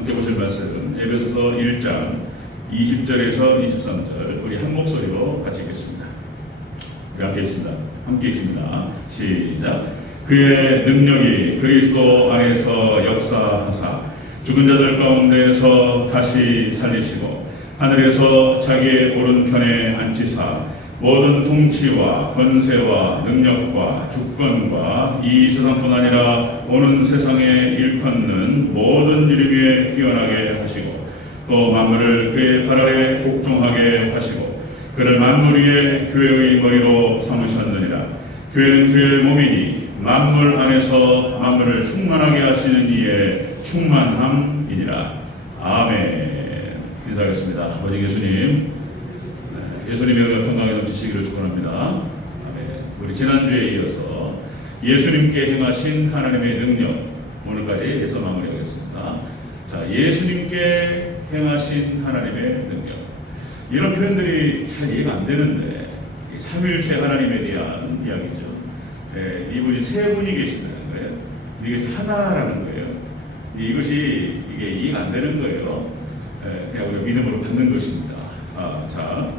함께 보실 말씀 에베소서 1장 20절에서 23절 우리 한 목소리로 같이 읽겠습니다. 우리 함께 읽습니다. 함께 읽습니다. 시작. 그의 능력이 그리스도 안에서 역사하사 죽은 자들 가운데서 다시 살리시고 하늘에서 자기의 오른편에 앉히사 모든 통치와 권세와 능력과 주권과 이 세상뿐 아니라 오는 세상에 일컫는 모든 이름 위에 뛰어나게 하시고 또 만물을 그의 발 아래 복종하게 하시고 그를 만물 위에 교회의 머리로 삼으셨느니라. 교회는 그의 몸이니 만물 안에서 만물을 충만하게 하시는 이의 충만함이니라. 아멘. 인사하겠습니다. 아버지 예수님, 예수님의 은혜와 평강이 넘치시기를 축원합니다. 아멘. 우리 지난주에 이어서 예수님께 행하신 하나님의 능력, 오늘까지 해서 마무리하겠습니다. 자, 예수님께 행하신 하나님의 능력. 이런 표현들이 잘 이해가 안 되는데 삼위일체 하나님에 대한 이야기죠. 이분이 세 분이 계신다는 거예요. 이것이 하나라는 거예요. 이것이 이게 이해가 안 되는 거예요. 그냥 우리 믿음으로 받는 것입니다. 자,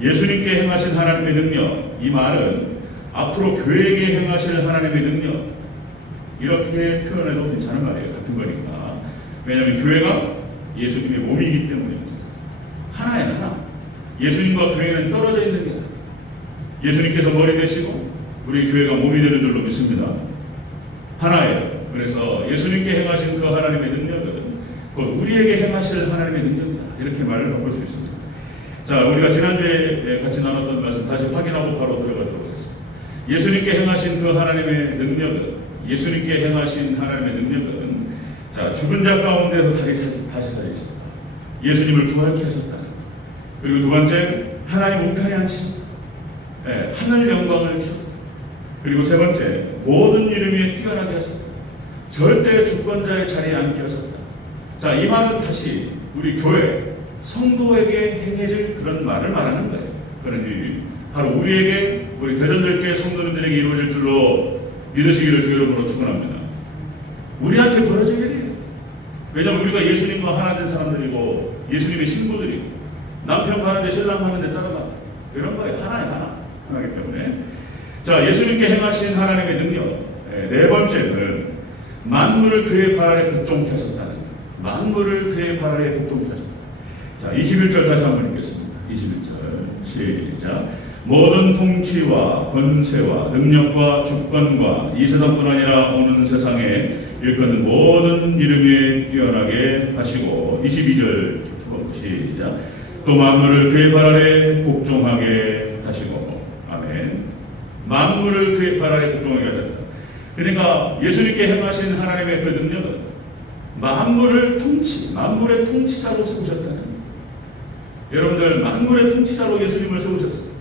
예수님께 행하신 하나님의 능력, 이 말은 앞으로 교회에게 행하실 하나님의 능력, 이렇게 표현해도 괜찮은 말이에요. 같은 거니까. 왜냐하면 교회가 예수님의 몸이기 때문입니다. 하나의 하나. 예수님과 교회는 떨어져 있는 게 아니라 예수님께서 머리 되시고 우리 교회가 몸이 되는 줄로 믿습니다. 하나예요. 그래서 예수님께 행하신 그 하나님의 능력은 곧 우리에게 행하실 하나님의 능력이다. 이렇게 말을 바꿀 수 있습니다. 자, 우리가 지난주에 같이 나눴던 말씀 다시 확인하고 바로 들어가도록 하겠습니다. 예수님께 행하신 그 하나님의 능력은, 예수님께 행하신 하나님의 능력은, 자, 죽은 자 가운데서 다시 살리십니다. 예수님을 부활케 하셨다는 것. 그리고 두 번째, 하나님 우편에 앉히십니다. 하늘 영광을 주셨다. 그리고 세 번째, 모든 이름 위에 뛰어나게 하셨다. 절대 주권자의 자리에 앉게 하셨다. 자, 이 말은 다시 우리 교회, 성도에게 행해질 그런 말을 말하는 거예요. 그런 일이 바로 우리에게, 우리 대전절교회 성도님들에게 이루어질 줄로 믿으시기를 주 이름으로 축원합니다. 우리한테 벌어질 일이에요. 왜냐하면 우리가 예수님과 하나 된 사람들이고 예수님의 신부들이고 남편 가는데 신랑 가는데 따라가 이런 거예요. 하나기 때문에. 자, 예수님께 행하신 하나님의 능력, 네 번째는 만물을 그의 발 아래 복종케 하셨다는 거예요. 만물을 그의 발 아래 복종케 하셨다. 자, 21절 다시 한번 읽겠습니다. 21절 시작. 모든 통치와 권세와 능력과 주권과 이 세상뿐 아니라 오는 세상에 일컫는 모든 이름에 뛰어나게 하시고 22절 시작. 또 만물을 그의 발 아래 복종하게 하시고. 아멘. 만물을 그의 발 아래 복종하게 하셨다. 그러니까 예수님께 행하신 하나님의 그 능력은 만물의 통치자로 세우셨다는 거예요. 여러분들, 만물의 통치자로 예수님을 세우셨어요.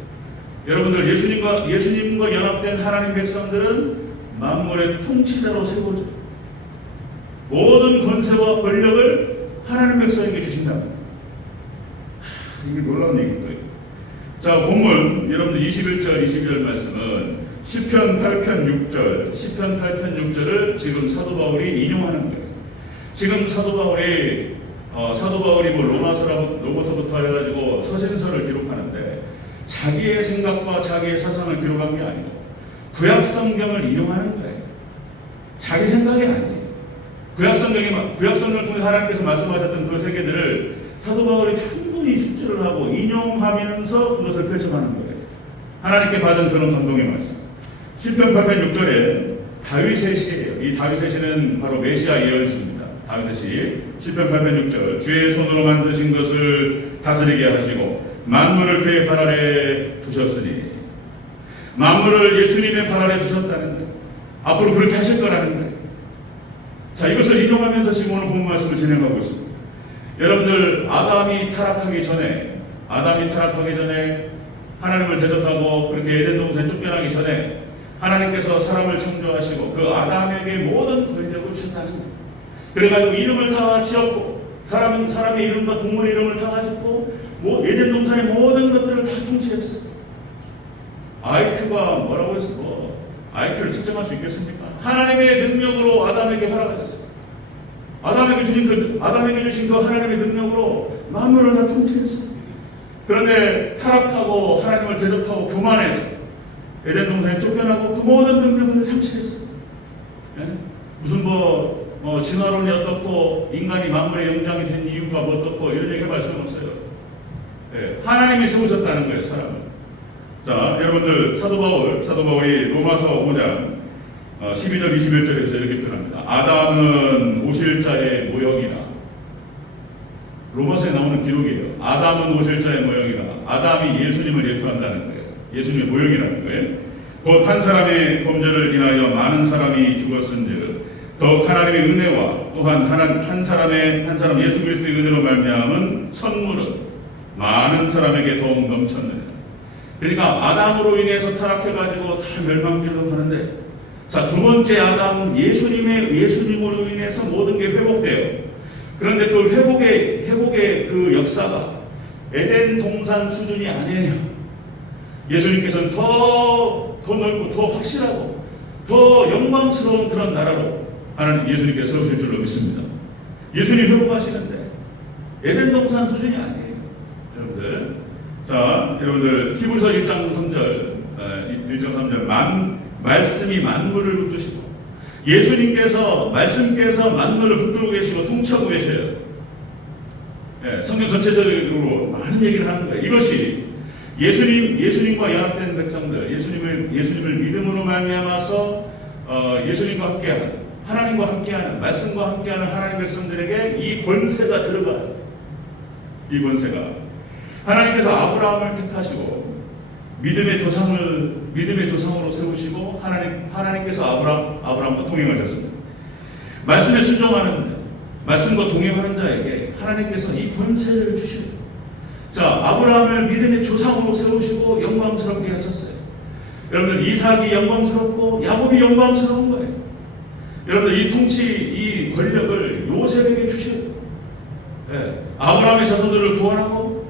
여러분들, 예수님과 연합된 하나님 백성들은 만물의 통치자로 세워져 모든 권세와 권력을 하나님 백성에게 주신다는 거예요. 이게 놀라운 얘기입니다. 자, 본문 여러분들 21절 22절 말씀은 시편 8편 6절을 지금 사도 바울이 인용하는 거예요. 지금 사도 바울이 뭐 로마서부터 해가지고 서신서를 기록하는데 자기의 생각과 자기의 사상을 기록한 게 아니고 구약 성경을 인용하는 거예요. 자기 생각이 아니에요. 구약 성경을 통해 하나님께서 말씀하셨던 그 세계들을 사도 바울이 충분히 숙지를 하고 인용하면서 그것을 펼쳐가는 거예요. 하나님께 받은 그런 감동의 말씀. 시편 8편 6절에 다윗의 시예요. 이 다윗의 시는 바로 메시아 예언시입니다. 다윗의 시, 시편 8편 6절. 주의 손으로 만드신 것을 다스리게 하시고 만물을 그의 발 아래 두셨으니. 만물을 예수님의 발 아래 두셨다는 거예요. 앞으로 그렇게 하실 거라는 거예요. 자, 이것을 인용하면서 지금 오늘 본문 말씀을 진행하고 있습니다. 여러분들, 아담이 타락하기 전에 하나님을 대적하고 그렇게 에덴 동산에 쫓겨나기 전에 하나님께서 사람을 창조하시고 그 아담에게 모든 권력을 주신다는 거예요. 그래가지고 이름을 다 지었고 사람의 이름과 동물의 이름을 다 짓고 에덴 동산의 모든 것들을 다 통치했어요. IQ가 뭐라고 해서 IQ를 측정할 수 있겠습니까? 하나님의 능력으로 아담에게 허락하셨어요. 아담에게 주신 그 하나님의 능력으로 만물을 다 통치했어. 그런데 타락하고 하나님을 대적하고 교만해서 에덴 동산에 쫓겨나고 그 모든 능력을 상실했어. 예? 무슨 진화론이 어떻고 인간이 만물의 영장이 된 이유가 뭐 어떻고 이런 얘기가 할 수는 없어요. 예, 하나님이 세우셨다는 거예요, 사람을. 자, 여러분들 사도 바울이 로마서 5장 12절 21절에서 이렇게 표현합니다. 아담은 오실 자의 모형이라. 로마서에 나오는 기록이에요. 아담은 오실 자의 모형이라. 아담이 예수님을 예표한다는 거예요. 예수님의 모형이라는 거예요. 곧 한 사람의 범죄를 인하여 많은 사람이 죽었은즉 더욱 하나님의 은혜와 또한 한 사람 예수 그리스도의 은혜로 말미암은 선물은 많은 사람에게 더욱 넘쳤느니라. 그러니까 아담으로 인해서 타락해가지고 다 멸망길로 가는데, 자, 두 번째 아담 예수님으로 인해서 모든 게 회복돼요. 그런데 그 회복의 그 역사가 에덴 동산 수준이 아니에요. 예수님께서는 더 넓고 더 확실하고 더 영광스러운 그런 나라로 하나님 예수님께서 세우실 줄로 믿습니다. 예수님 회복하시는데 에덴 동산 수준이 아니에요, 여러분들. 자, 여러분들 히브리서 1장 3절 말씀이 만물을 붙드시고 말씀께서 만물을 붙들고 계시고 통치하고 계셔요. 예, 성경 전체적으로 많은 얘기를 하는 거예요. 이것이 예수님과 연합된 백성들, 예수님을 믿음으로 말미암아서 예수님과 함께하는, 하나님과 함께하는, 말씀과 함께하는 하나님 백성들에게 이 권세가 들어가요. 이 권세가 하나님께서 아브라함을 택하시고 믿음의 조상으로 세우시고 하나님께서 아브라함과 동행하셨습니다. 말씀에 순종하는 자, 말씀과 동행하는 자에게 하나님께서 이 권세를 주시고, 자, 아브라함을 믿음의 조상으로 세우시고 영광스럽게 하셨어요. 여러분들, 이삭이 영광스럽고 야곱이 영광스러운 거예요. 여러분들, 이 통치, 이 권력을 요셉에게 주셔요. 예, 아브라함의 자손들을 구원하고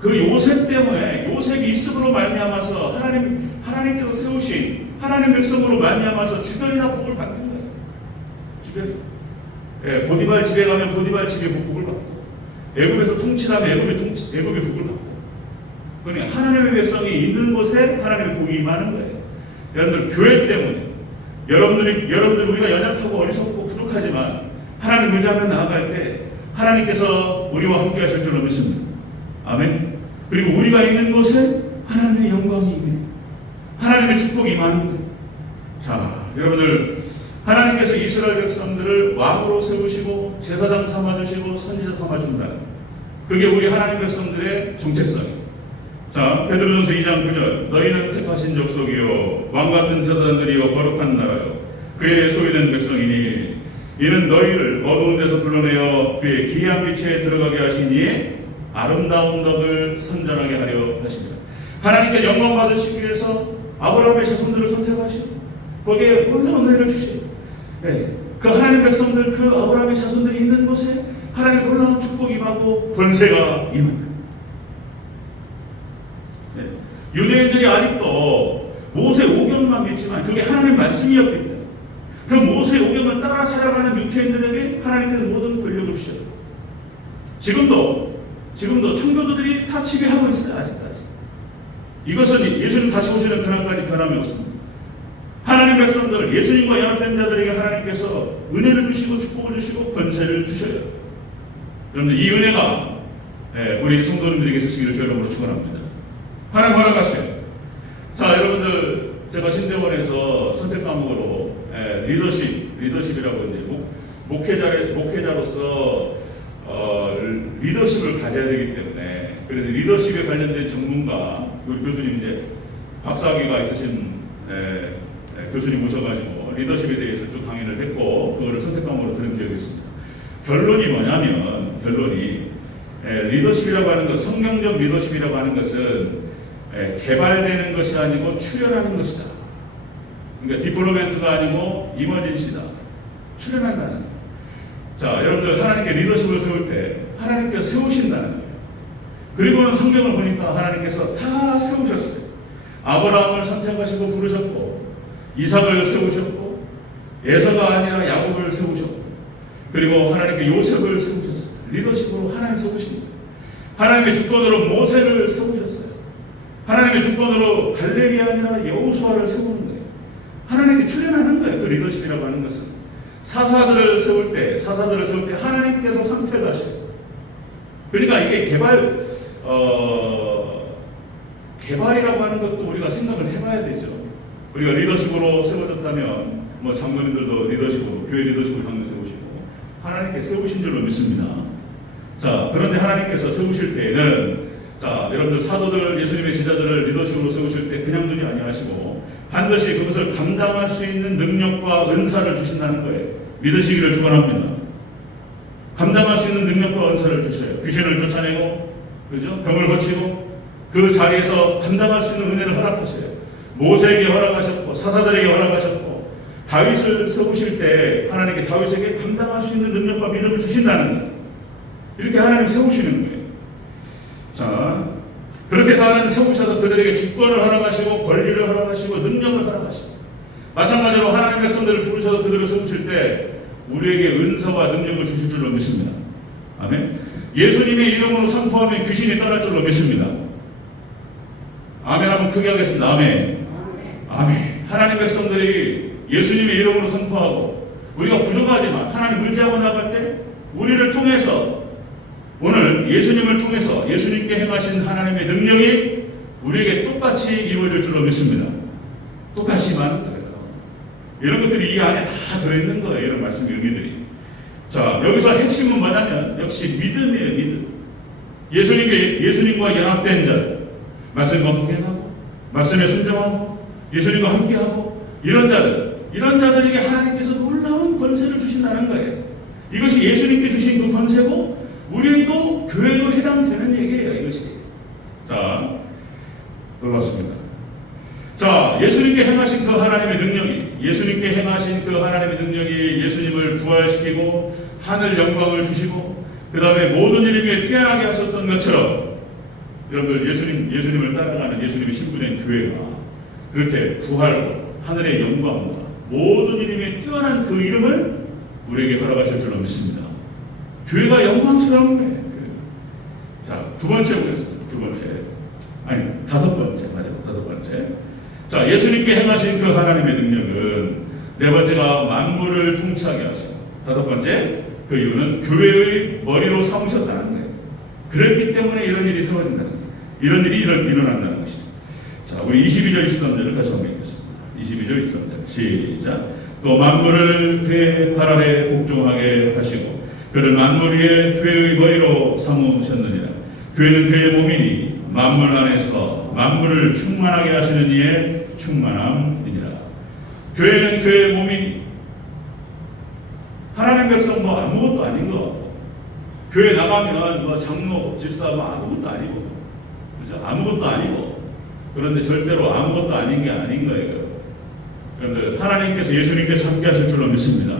그 요셉 때문에, 요셉이 있음으로 말미암아서 하나님께서 세우신 하나님 백성으로 말미암아서 주변이 다 복을 받는 거예요. 주변이. 예, 보디발 집에 가면 보디발 집에 복을 받고, 애굽에서 통치하면 애굽의 복을 받고. 그러니까 하나님의 백성이 있는 곳에 하나님의 복이 임하는 거예요. 여러분들, 교회 때문에 여러분들 우리가 연약하고 어리석고 부족하지만 하나님 의지하며 나아갈 때 하나님께서 우리와 함께 하실 줄로 믿습니다. 아멘. 그리고 우리가 있는 곳에 하나님의 영광이 임해요. 하나님의 축복이 임하는 거예요. 자, 여러분들, 하나님께서 이스라엘 백성들을 왕으로 세우시고 제사장 삼아주시고 선지자 삼아준다. 그게 우리 하나님 백성들의 정체성이에요. 자, 베드로전서 2장 9절. 너희는 택하신 족속이요 왕같은 제사장들이요 거룩한 나라요 그의 소유된 백성이니 이는 너희를 어두운 데서 불러내어 그의 기이한 빛에 들어가게 하시니 아름다운 덕을 선전하게 하려 하십니다. 하나님께 영광 받으시기 위해서 아브라함의 자손들을 선택하시고 거기에 놀라운 은혜를 주시고, 네, 그 하나님 백성들, 그 아브라함의 자손들이 있는 곳에 하나님의 놀라운 축복이 임하고 권세가 임합니다. 네. 유대인들이 아직도 모세 오경만 믿지만 그게 하나님 말씀이었기 때문에 그 모세 오경을 따라 살아가는 유대인들에게 하나님께서 모든 권력을 주셔요. 지금도 청교도들이 다 지배하고 있어요. 아직까지. 이것은 예수님 다시 오시는 그날까지 변함이 없습니다. 하나님 백성들, 예수님과 연합된 자들에게 하나님께서 은혜를 주시고 축복을 주시고 권세를 주셔요. 여러분들, 이 은혜가 우리 성도님들에게 있으시기를 주의 이름으로 축원합니다. 하나님 허락하세요. 자, 여러분들, 제가 신대원에서 선택 과목으로 리더십이라고 이제 목회자로서 리더십을 가져야 되기 때문에, 그래서 리더십에 관련된 전문가, 우리 교수님 이제 박사학위가 있으신 교수님 모셔가지고 리더십에 대해서 쭉 강의를 했고 그거를 선택 과목으로 들은 기억이 있습니다. 결론이 뭐냐면, 리더십이라고 하는 것, 성경적 리더십이라고 하는 것은 개발되는 것이 아니고 출현하는 것이다. 그러니까 디플로멘트가 아니고 이머전시다. 출현한다는 거예요. 자, 여러분들, 하나님께 리더십을 세울 때 하나님께서 세우신다는 거예요. 그리고는 성경을 보니까 하나님께서 다 세우셨어요. 아브라함을 선택하시고 부르셨고, 이삭을 세우셨고, 에서가 아니라 야곱을 세우셨고, 그리고 하나님께 요셉을 세우셨어요. 리더십으로 하나님 세우신 거예요. 하나님의 주권으로 모세를 세우셨어요. 하나님의 주권으로 갈렙이 아니라 여호수아를 세우는 거예요. 하나님께 출연하는 거예요. 그 리더십이라고 하는 것은. 사사들을 세울 때 하나님께서 선택하셔요. 그러니까 이게 개발이라고 하는 것도 우리가 생각을 해봐야 되죠. 우리가 리더십으로 세워졌다면, 장로님들도 리더십으로, 교회 리더십으로 장로 세우시고, 하나님께 세우신 줄로 믿습니다. 자, 그런데 하나님께서 세우실 때에는, 여러분들 사도들, 예수님의 제자들을 리더십으로 세우실 때 그냥 두지 아니하시고, 반드시 그것을 감당할 수 있는 능력과 은사를 주신다는 거예요. 믿으시기를 축원합니다. 감당할 수 있는 능력과 은사를 주셔요. 귀신을 쫓아내고, 그죠? 병을 고치고, 그 자리에서 감당할 수 있는 은혜를 허락하셔요. 모세에게 허락하셨고, 사사들에게 허락하셨고, 다윗을 세우실 때 하나님께 다윗에게 감당할 수 있는 능력과 믿음을 주신다는 거예요. 이렇게 하나님 세우시는 거예요. 자, 그렇게 해서 하나님 세우셔서 그들에게 주권을 허락하시고, 권리를 허락하시고, 능력을 허락하시고, 마찬가지로 하나님 백성들을 부르셔서 그들을 세우실 때 우리에게 은사와 능력을 주실 줄로 믿습니다. 아멘. 예수님의 이름으로 선포하면 귀신이 떠날 줄로 믿습니다. 아멘 하면 크게 하겠습니다. 아멘. 아멘. 하나님 백성들이 예수님의 이름으로 선포하고 우리가 부족하지만 하나님 의지하고 나갈 때 우리를 통해서 오늘 예수님을 통해서 예수님께 행하신 하나님의 능력이 우리에게 똑같이 이루어질 줄로 믿습니다. 똑같이 많은 거예요. 이런 것들이 이 안에 다 들어있는 거예요. 이런 말씀의 의미들이. 자, 여기서 핵심은 뭐냐면 역시 믿음이에요. 믿음. 예수님과 연합된 자들, 말씀과 동행하고 말씀에 순종하고 예수님과 함께하고 이런 자들에게 하나님께서 놀라운 권세를 주신다는 거예요. 이것이 예수님께 주신 그 권세고 우리에게도 교회도 해당되는 얘기예요. 이것이. 자, 놀랍습니다. 자, 예수님께 행하신 그 하나님의 능력이 예수님을 부활시키고 하늘 영광을 주시고 그 다음에 모든 일 위에 뛰어나게 하셨던 것처럼 여러분들 예수님을 따라가는 예수님의 신분의 교회가 그렇게 부활과 하늘의 영광과 모든 일 위에 뛰어난 그 이름을 우리에게 허락하실 줄로 믿습니다. 교회가 영광스러운 거예요. 자, 두 번째 보겠습니다. 다섯 번째. 자, 예수님께 행하신 그 하나님의 능력은 네 번째가 만물을 통치하게 하시고 다섯 번째, 그 이유는 교회의 머리로 삼으셨다는 거예요. 그랬기 때문에 이런 일이 세워진다는 것이죠. 이런 일이 일어난다는 것이죠. 자, 우리 22절 23절을 다시 한번 읽겠습니다. 22절 23절 시작. 또 만물을 그의 발 아래 복종하게 하시고 그를 만물 위에 교회의 머리로 삼으셨느니라. 교회는 그의 몸이니 만물 안에서 만물을 충만하게 하시는 이의 충만함이니라. 교회는 그의 몸이니 하나님 백성 아무것도 아닌 거. 교회 나가면 장로, 집사 아무것도 아니고, 그죠? 아무것도 아니고. 그런데 절대로 아무것도 아닌 게 아닌 거예요. 그런데 하나님께서 예수님께서 함께 하실 줄로 믿습니다.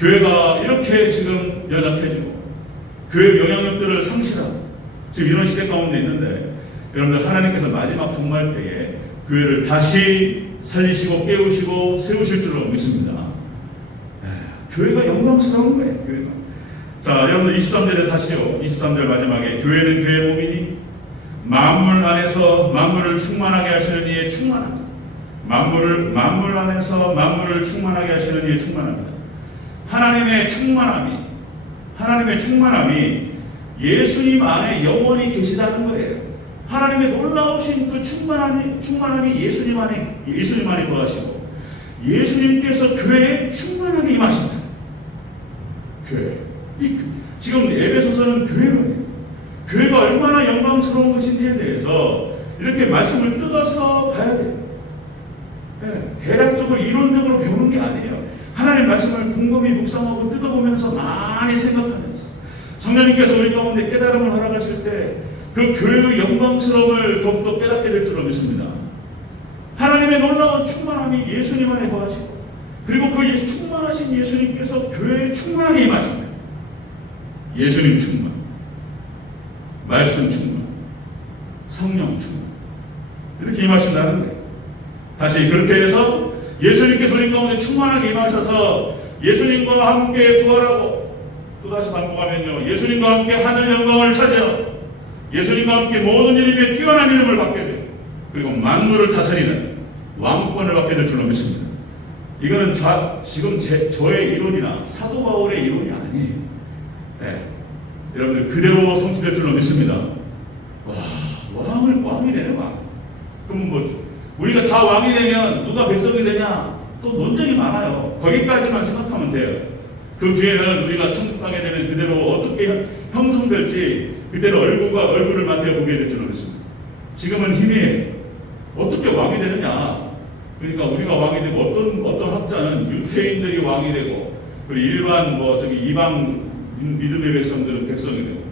교회가 이렇게 지금 연약해지고 교회의 영향력들을 상실하고 지금 이런 시대 가운데 있는데 여러분들 하나님께서 마지막 종말 때에 교회를 다시 살리시고 깨우시고 세우실 줄로 믿습니다. 교회가 영광스러운 거예요. 교회가. 자, 여러분 23절에 다시요. 23절 마지막에 교회는 그의 몸이니 만물 안에서 만물을 충만하게 하시는 이의 충만함. 만물 안에서 만물을 충만하게 하시는 이의 충만합니다. 하나님의 충만함이 예수님 안에 영원히 계시다는 거예요. 하나님의 놀라우신 그 충만함이 예수님 안에 거하시고 예수님께서 교회에 충만하게 임하신다. 교회. 지금 에베소서는 교회가 얼마나 영광스러운 것인지에 대해서 이렇게 말씀을 뜯어서 봐야 돼요. 대략적으로 이론적으로 배우는 게 아니에요. 하나님 말씀을 곰곰이 묵상하고 뜯어보면서 많이 생각하면서 성령님께서 우리 가운데 깨달음을 허락하실 때 그 교회의 영광스러움을 더욱더 깨닫게 될 줄로 믿습니다. 하나님의 놀라운 충만함이 예수님 안에 거하시고 그리고 그 충만하신 예수님께서 교회에 충만하게 임하십니다. 예수님 충만, 말씀 충만, 성령 충만 이렇게 임하신다는 거예요. 다시 그렇게 해서 예수님께서 우리 가운데 충만하게 임하셔서 예수님과 함께 부활하고 또다시 반복하면요, 예수님과 함께 하늘 영광을 차지하고 예수님과 함께 모든 이름에 뛰어난 이름을 받게 돼요. 그리고 만물을 다스리는 왕권을 받게 될 줄로 믿습니다. 이거는 지금 저의 이론이나 사도 바울의 이론이 아니에요. 네. 여러분들 그대로 성취될 줄로 믿습니다. 와, 왕이 되는 왕. 그럼 뭐 우리가 다 왕이 되면 누가 백성이 되냐? 또 논쟁이 많아요. 거기까지만 생각하면 돼요. 그 뒤에는 우리가 천국 가게 되면 그대로 어떻게 형성될지 그대로 얼굴을 맞대어 보게 될 줄로 믿습니다. 지금은 힘이에요. 어떻게 왕이 되느냐? 그러니까 우리가 왕이 되고 어떤 학자는 유태인들이 왕이 되고 그리고 일반 이방 믿음의 백성들은 백성이 되고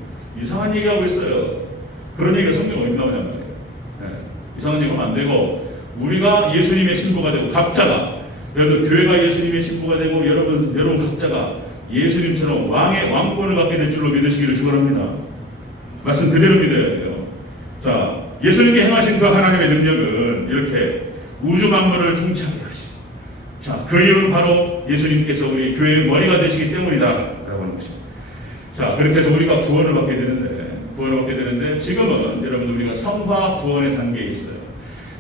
이상한 얘기하고 있어요. 그런 얘기가 성경에 어디 나오냔 말이에요. 네. 이상한 얘기하면 안 되고 우리가 예수님의 신부가 되고 각자가 여러분 교회가 예수님의 신부가 되고 여러분 각자가 예수님처럼 왕의 왕권을 갖게 될 줄로 믿으시기를 축원합니다. 말씀 그대로 믿어야 돼요. 자, 예수님께 행하신 그 하나님의 능력은 이렇게 우주 만물을 통치하게 하시고, 자, 그 이유는 바로 예수님께서 우리 교회의 머리가 되시기 때문이다라고 하는 것입니다. 자, 그렇게 해서 우리가 구원을 받게 되는데 지금은 여러분 우리가 성화 구원의 단계에 있어요.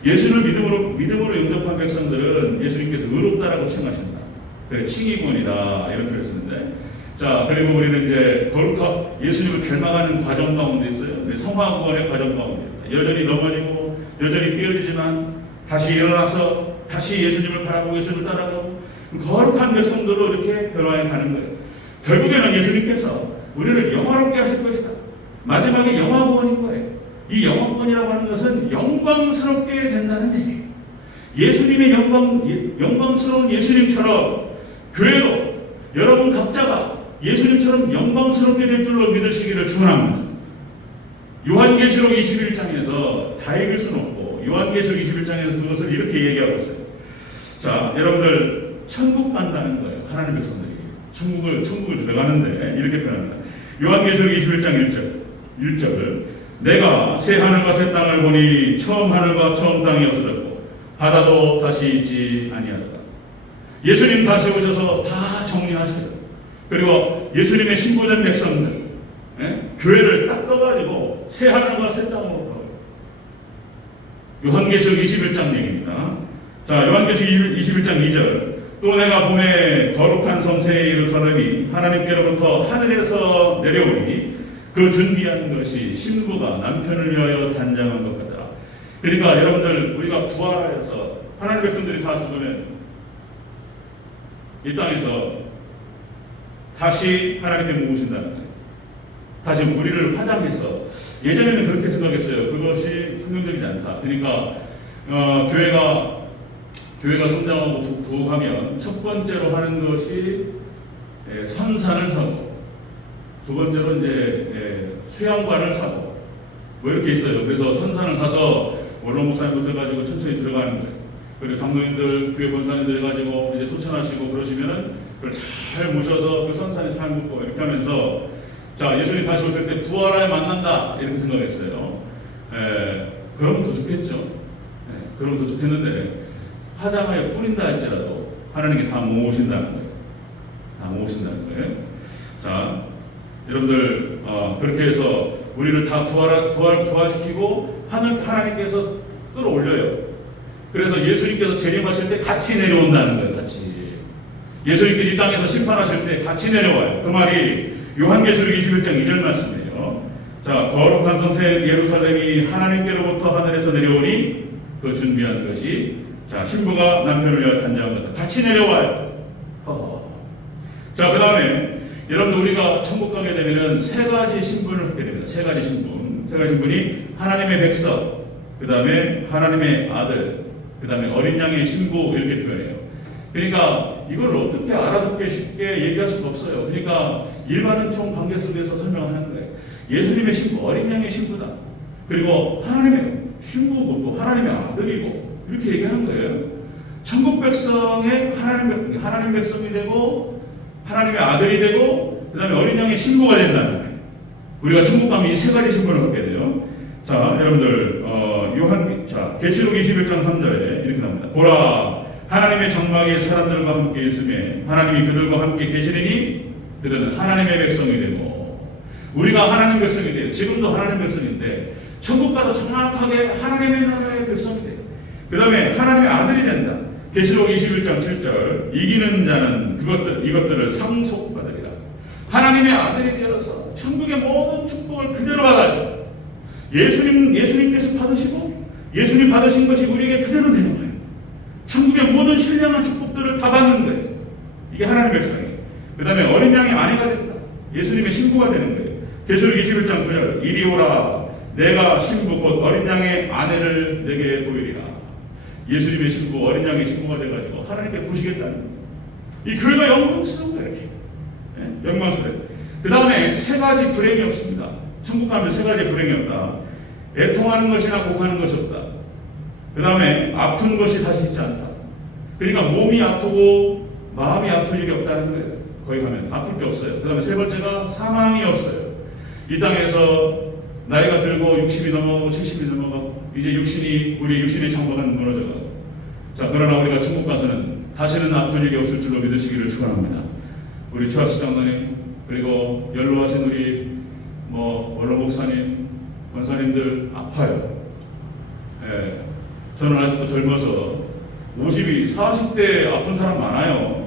예수를 믿음으로 영접한 백성들은 예수님께서 의롭다라고 칭하신다. 그래, 칭의구원이다 이런 표현을 쓰는데, 자, 그리고 우리는 이제 거룩한 예수님을 닮아가는 과정 가운데 있어요. 성화 구원의 과정 가운데 여전히 넘어지고 여전히 깨어지지만 다시 일어나서 다시 예수님을 바라보고 예수님을 따라가고 거룩한 백성들로 이렇게 변화해 가는 거예요. 결국에는 예수님께서 우리를 영화롭게 하실 것이다. 마지막에 영화구원인 거예요. 이 영화구원이라고 하는 것은 영광스럽게 된다는 얘기예요. 예수님의 영광스러운 예수님처럼 교회로 여러분 각자가 예수님처럼 영광스럽게 될 줄로 믿으시기를 축원합니다. 요한계시록 21장에서 다 읽을 수는 없고 요한계시록 21장에서 그것을 이렇게 얘기하고 있어요. 자, 여러분들 천국 간다는 거예요. 하나님 백성들이 천국을 들어가는데 이렇게 표현합니다. 요한계시록 21장 1절을 내가 새 하늘과 새 땅을 보니 처음 하늘과 처음 땅이 없어졌고 바다도 다시 있지 아니하더라. 예수님 다시 오셔서 다 정리하세요. 그리고 예수님의 신부된 백성들, 교회를 딱 떠가지고 새 하늘과 새 땅으로 가요. 요한계시록 21장 얘기입니다. 자, 요한계시록 21장 2절 또 내가 봄에 거룩한 성 새 예루살렘이 하나님께로부터 하늘에서 내려오니 그 준비한 것이 신부가 남편을 위하여 단장한 것 같다. 그러니까 여러분들 우리가 부활하여서 하나님 백성들이 다 죽으면 이 땅에서 다시 하나님께 모으신다는 거예요. 다시 우리를 화장해서, 예전에는 그렇게 생각했어요. 그것이 성경적이지 않다. 그러니까 교회가 성장하고 부흥하면 첫 번째로 하는 것이 선산을 사고, 두 번째로 이제 수양관을 사고, 뭐 이렇게 있어요. 그래서 선산을 사서 원로 목사님부터 해가지고 천천히 들어가는 거예요. 그리고 장로님들, 교회 권사님들 해가지고 이제 소천하시고 그러시면은 그걸 잘 모셔서 그 선산에 잘 묻고 이렇게 하면서, 자, 예수님 다시 오실 때 부활하여 만난다 이렇게 생각했어요. 그러면 더 좋겠죠. 그러면 더 좋겠는데 화장하여 뿌린다 할지라도 하나님께 다 모으신다는 거예요. 다 모으신다는 거예요. 자, 여러분들 그렇게 해서 우리를 다 부활시키고 하나님께서 끌어올려요. 그래서 예수님께서 재림하실 때 같이 내려온다는 거예요. 같이. 예수님께서 이 땅에서 심판하실 때 같이 내려와요. 그 말이 요한계시록 21장 2절 말씀이에요. 자, 거룩한 성 새 예루살렘이 하나님께로부터 하늘에서 내려오니 그 준비한 것이, 자, 신부가 남편을 위하여 단장한 것다. 같이 내려와요. 자, 그 다음에 여러분들 우리가 천국 가게 되면은 세 가지 신분을 하게 됩니다. 세 가지 신분이 하나님의 백성, 그 다음에 하나님의 아들, 그 다음에 어린 양의 신부 이렇게 표현해요. 그러니까 이걸 어떻게 알아듣게 쉽게 얘기할 수가 없어요. 그러니까 일반은총 관계 속에서 설명하는 거예요. 예수님의 신부, 어린 양의 신부다. 그리고 하나님의 신부고 또 하나님의 아들이고 이렇게 얘기하는 거예요. 천국 백성의 하나님 백성이 되고 하나님의 아들이 되고 그 다음에 어린 양의 신부가 된다는 거예요. 우리가 천국 가면 이 세 가지 신분을 갖게 돼요. 자, 여러분들 계시록 21장 3절에 이렇게 나옵니다. 보라, 하나님의 정막이 사람들과 함께 있으며 하나님이 그들과 함께 계시리니 그들은 하나님의 백성이 되고, 우리가 하나님 백성이 돼요. 지금도 하나님 백성인데 천국 가서 정확하게 하나님의 나라의 백성이 돼요. 그 다음에 하나님의 아들이 된다. 계시록 21장 7절, 이기는 자는 이것들을 상속받으리라. 하나님의 아들이 되어서 천국의 모든 축복을 그대로 받아요. 예수님께서 받으시고 예수님 받으신 것이 우리에게 그대로 되는 거예요. 천국의 모든 신령한 축복들을 다 받는 거예요. 이게 하나님의 백성이에요. 그 다음에 어린 양의 아내가 된다. 예수님의 신부가 되는 거예요. 계시록 21장 9절, 이리 오라. 내가 신부 곧 어린 양의 아내를 내게 보이리라. 예수님의 신부, 어린 양의 신부가 돼가지고 하나님께 보시겠다는 거예요. 이 교회가 영광스러운 거예요. 이렇게. 네? 영광스러워요. 그 다음에 세 가지 불행이 없습니다. 천국 가면 세 가지 불행이 없다. 애통하는 것이나 곡하는 것이 없다. 그 다음에 아픈 것이 다시 있지 않다. 그러니까 몸이 아프고 마음이 아플 일이 없다는 거예요. 거기 가면 아플 게 없어요. 그 다음에 세 번째가 사망이 없어요. 이 땅에서 나이가 들고 60이 넘어가고 70이 넘어가고 이제 우리 육신의 장막은 무너져가고, 자, 그러나 우리가 천국 가서는 다시는 아플 일이 없을 줄로 믿으시기를 축원합니다. 우리 최하수 장로님, 그리고 연로하신 우리 원로 목사님, 권사님들 아파요. 예, 저는 아직도 젊어서 40대 아픈 사람 많아요.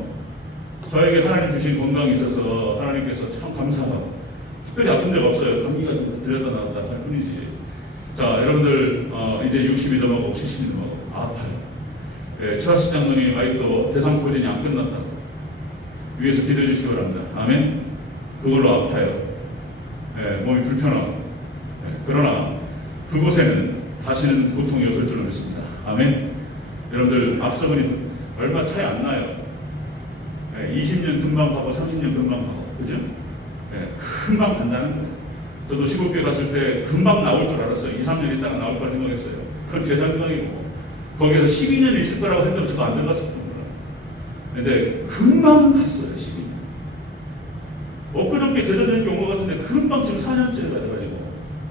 저에게 하나님 주신 건강이 있어서 하나님께서 참 감사하고, 특별히 아픈 데가 없어요. 감기가 들렸다 나왔다 할 뿐이지. 자, 여러분들 이제 60이 넘어가고 70이 넘어가고 아파요. 예, 최하수 장로님 아직도 대상포진이 안 끝났다고 위에서 기도해 주시기 바랍니다. 아멘. 그걸로 아파요. 예, 몸이 불편하고. 예, 그러나 그곳에는 다시는 고통이 없을 줄로 믿습니다. 아멘. 여러분들 앞서거니 얼마 차이 안 나요. 예, 20년 금방 가고 30년 금방 가고, 그죠? 예, 금방 간다는 거예요. 저도 시골교회 갔을 때 금방 나올 줄 알았어요. 2, 3년 있다가 나올 거라 생각했어요. 그건 제 생각이고, 거기에서 12년 있을 거라고 했는데 저도 안 들어갔을 줄 몰라요. 근데 금방 갔어요. 12년. 엊그저께 대전된 경우 같은데 금방 지금 4년째가 돼가지고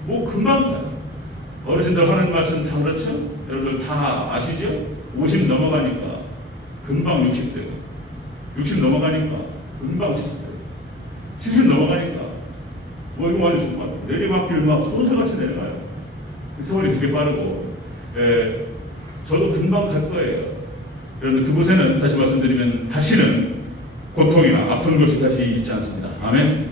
뭐 금방 가요. 어르신들 하는 말씀 다 그렇죠? 여러분들 다 아시죠? 50 넘어가니까 금방 60대고, 60 넘어가니까 금방 70대고, 70 넘어가니까 뭐 이거 많이 주고 내리막길 막 소세같이 내려가요. 세월이 되게 빠르고, 저도 금방 갈 거예요. 여러분들 그곳에는 다시 말씀드리면 다시는 고통이나 아픈 것이 다시 있지 않습니다. 아멘.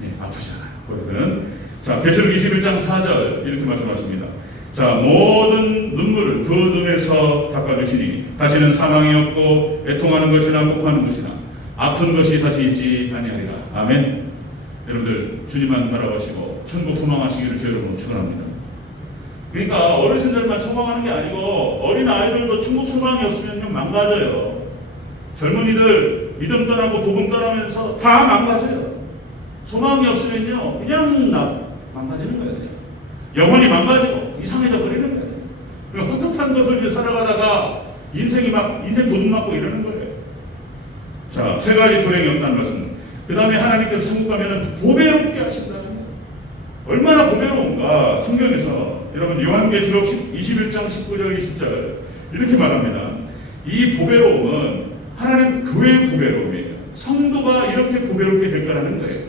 네, 아프잖아요. 그러면 자, 계시록 21장 4절 이렇게 말씀하십니다. 자, 모든 눈물을 그 눈에서 닦아주시니 다시는 사망이 없고 애통하는 것이나 곡하는 것이나 아픈 것이 다시 있지 아니하리라. 아멘. 여러분들 주님만 바라보시고 천국 소망하시기를 주 여러분 축원합니다. 그러니까 어르신들만 소망하는 게 아니고 어린 아이들도 천국 소망이 없으면 망가져요. 젊은이들 믿음 떠나고 복음 떠나면서 다 망가져요. 소망이 없으면요 그냥 망가지는 거예요. 그냥. 영혼이 망가지고 이상해져 버리는 거예요. 그리고 헛헛한 것을 위해 살아가다가 인생 도둑 맞고 이러는 거예요. 자, 세 가지 불행이 없다는 말씀. 그 다음에 하나님께서 천국 가면은 보배롭게 하신다는 거예요. 얼마나 보배로운가. 성경에서 여러분 요한계시록 21장 19절 20절 이렇게 말합니다. 이 보배로움은 하나님 교회의 보배로움이에요. 성도가 이렇게 보배롭게 될 거라는 거예요.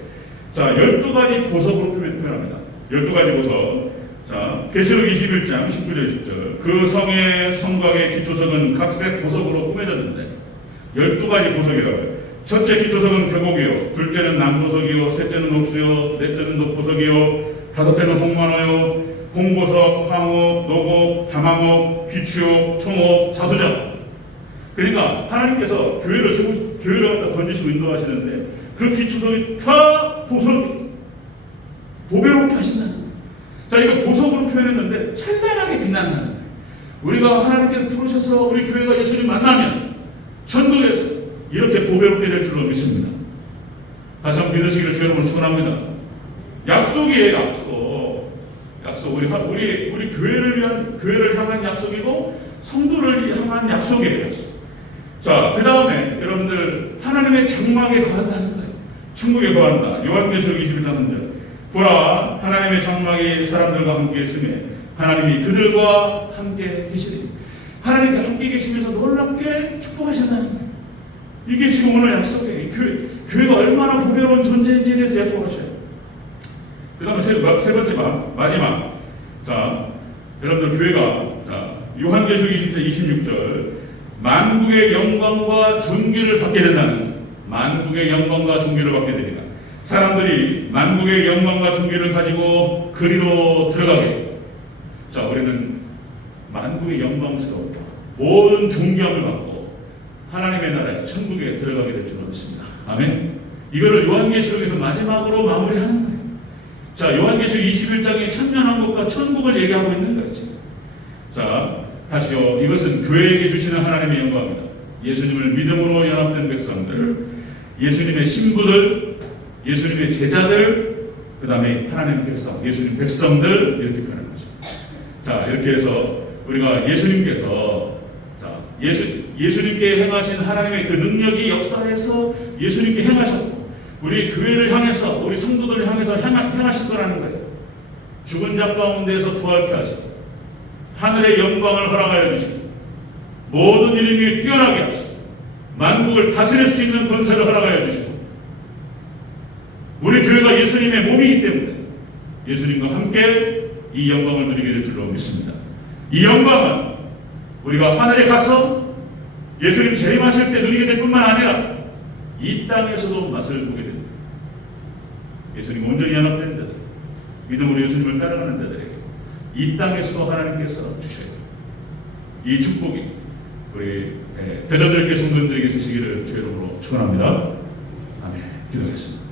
자, 12가지 보석으로 표현합니다. 12가지 보석. 자, 계시록 21장 19절 20절. 그 성의 성곽의 기초석은 각색 보석으로 꾸며졌는데 12가지 보석이라고요. 첫째 기초석은 벽옥이요, 둘째는 남보석이요, 셋째는 옥수요, 넷째는 녹보석이요, 다섯째는 홍만호요, 홍보석, 황옥, 녹옥, 담황옥, 비추옥, 총옥, 자수정. 그러니까 하나님께서 교회를 갖다 건지시고 인도하시는데 그 기초석이 다 보석, 보배롭게 하신다는 거예요. 자, 이거 보석으로 표현했는데 찬란하게 빛난다는 거예요. 우리가 하나님께 부르셔서 우리 교회가 예수님 만나면 천국에서 이렇게 보배롭게 될 줄로 믿습니다. 다시 한번 믿으시기를 주 여러분 축원합니다. 약속이에요, 약속. 우리 교회를 향한 약속이고 성도를 향한 약속이에요, 약속. 자, 그 다음에 여러분들 하나님의 장막에 거한다는 거예요. 천국에 거한다. 요한계시록 21장 3절. 보라, 하나님의 장막이 사람들과 함께 있으며 하나님이 그들과 함께 계시리. 하나님과 함께 계시면서 놀랍게 축복하신다는 거예요. 이게 지금 오늘 약속이에요. 교회가 얼마나 보배로운 존재인지에 대해서 약속하셔요. 그 다음에 세 번째 마지막. 자, 여러분들 교회가, 자, 요한계시록 20장 26절, 만국의 영광과 존귀를 받게 된다는, 만국의 영광과 존귀를 받게 됩니다. 사람들이 만국의 영광과 존귀를 가지고 그리로 들어가게. 자, 우리는 만국의 영광스럽다, 모든 존귀함을 받고 하나님의 나라에, 천국에 들어가게 될 줄 믿습니다. 아멘. 이거를 요한계시록에서 마지막으로 마무리하는 거예요. 자, 요한계시록 21장에 천년왕국과 천국을 얘기하고 있는 거예요, 지금. 자, 다시요. 이것은 교회에게 주시는 하나님의 영광입니다. 예수님을 믿음으로 연합된 백성들, 예수님의 신부들, 예수님의 제자들, 그 다음에 하나님 백성, 예수님 백성들, 이렇게 표현하는 거죠. 자, 이렇게 해서 우리가 예수님께서, 자, 예수님께 행하신 하나님의 그 능력이 역사에서 예수님께 행하셨고, 우리 교회를 향해서, 우리 성도들을 향해서 행하실 거라는 거예요. 죽은 자 가운데서 부활케 하시고, 하늘의 영광을 허락하여 주시고, 모든 일 위에 뛰어나게 하시고, 만국을 다스릴 수 있는 권세를 허락하여 주시고, 우리 교회가 예수님의 몸이기 때문에 예수님과 함께 이 영광을 누리게 될 줄로 믿습니다. 이 영광은 우리가 하늘에 가서 예수님 재림하실 때 누리게 될 뿐만 아니라 이 땅에서도 맛을 보게 됩니다. 예수님 온전히 연합된 자들, 믿음으로 예수님을 따라가는 자들에게 이 땅에서도 하나님께서 주셔요. 이 축복이 우리 대저들께 성도들에게 쓰시기를 주의 이름으로 축원합니다. 아멘. 기도하겠습니다.